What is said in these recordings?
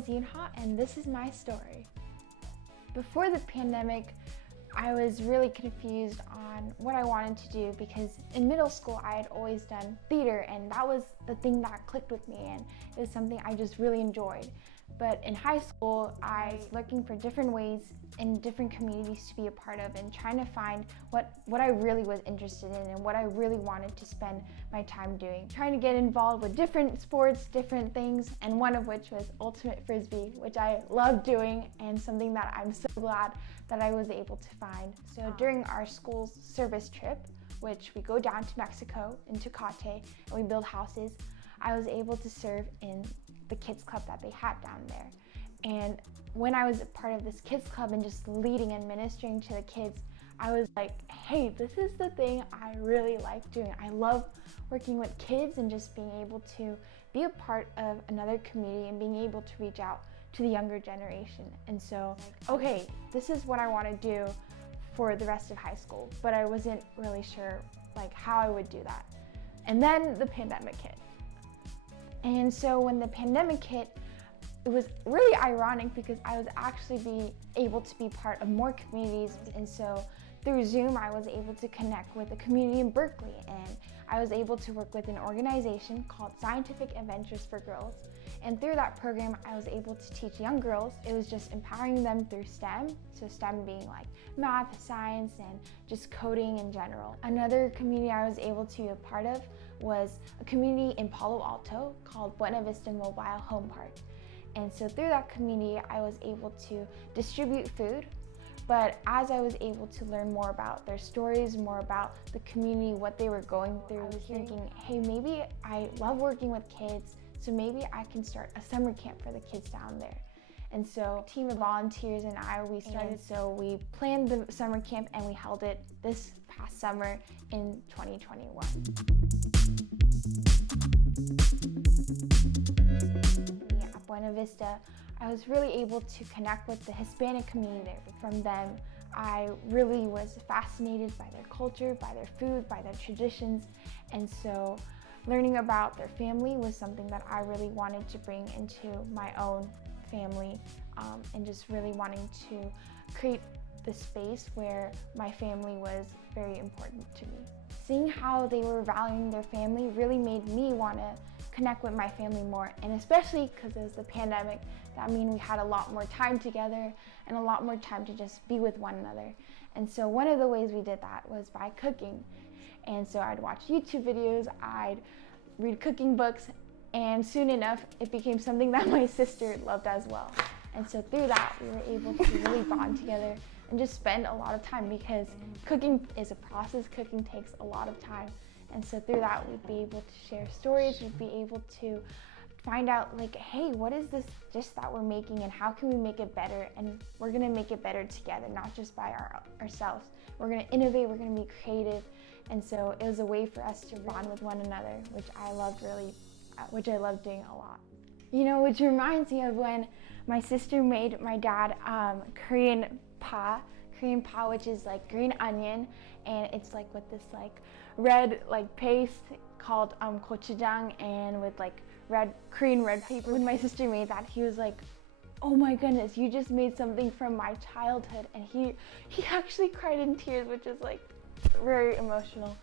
is Yoonha, and this is my story. Before the pandemic, I was really confused on what I wanted to do because in middle school I had always done theater, and that was the thing that clicked with me, and it was something I just really enjoyed. But in high school, I was looking for different ways in different communities to be a part of and trying to find what I really was interested in and what I really wanted to spend my time doing. Trying to get involved with different sports, different things, and one of which was ultimate frisbee, which I love doing and something that I'm so glad that I was able to find. So during our school's service trip, which we go down to Mexico, into Cate, and we build houses, I was able to serve in the kids club that they had down there. And when I was a part of this kids club and just leading and ministering to the kids, I was like, hey, this is the thing I really like doing. I love working with kids and just being able to be a part of another community and being able to reach out to the younger generation. And so, okay, this is what I want to do for the rest of high school, but I wasn't really sure like how I would do that. And then the pandemic hit. And so when the pandemic hit, it was really ironic because I was actually able to be part of more communities. And so through Zoom, I was able to connect with a community in Berkeley, and I was able to work with an organization called Scientific Adventures for Girls. And through that program, I was able to teach young girls. It was just empowering them through STEM, so STEM being like math, science, and just coding in general. Another community I was able to be a part of was a community in Palo Alto called Buena Vista Mobile Home Park. And so through that community, I was able to distribute food. But as I was able to learn more about their stories, more about the community, what they were going through, I was thinking, hey, maybe I love working with kids, so maybe I can start a summer camp for the kids down there. And so a team of volunteers and we started, so we planned the summer camp and we held it this past summer in 2021. At Buena Vista, I was really able to connect with the Hispanic community there. From them, I really was fascinated by their culture, by their food, by their traditions, and so learning about their family was something that I really wanted to bring into my own family, and just really wanting to create the space where my family was very important to me. Seeing how they were valuing their family really made me want to connect with my family more, and especially because it was the pandemic, that means we had a lot more time together and a lot more time to just be with one another. And so one of the ways we did that was by cooking. And so I'd watch YouTube videos, I'd read cooking books, and soon enough it became something that my sister loved as well. And so through that we were able to really bond together and just spend a lot of time, because cooking is a process, cooking takes a lot of time. And so through that we'd be able to share stories, we'd be able to find out like, hey, what is this dish that we're making and how can we make it better? And we're gonna make it better together, not just by ourselves. We're gonna innovate, we're gonna be creative. And so it was a way for us to bond with one another, which I loved doing a lot. You know, which reminds me of when my sister made my dad Korean pa, which is like green onion, and it's like with this like red like paste called gochujang, and with like Korean red paper. When my sister made that, he was like, oh my goodness, you just made something from my childhood. And he actually cried in tears, which is like very emotional.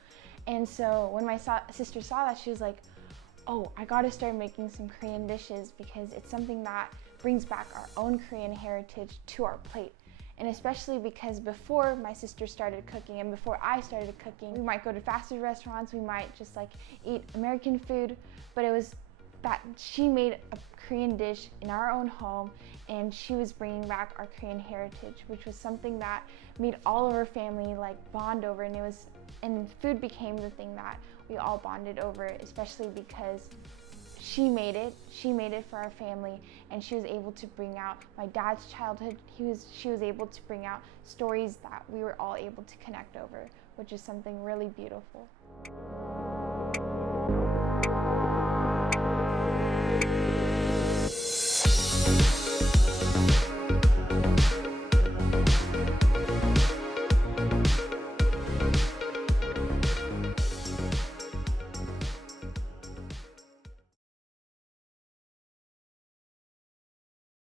And so when my sister saw that, she was like, oh, I gotta start making some Korean dishes, because it's something that brings back our own Korean heritage to our plate. And especially because before my sister started cooking and before I started cooking, we might go to fast food restaurants, we might just like eat American food, but it was that she made a Korean dish in our own home, and she was bringing back our Korean heritage, which was something that made all of our family like bond over, and food became the thing that we all bonded over, especially because she made it for our family, and she was able to bring out my dad's childhood. She was able to bring out stories that we were all able to connect over, which is something really beautiful.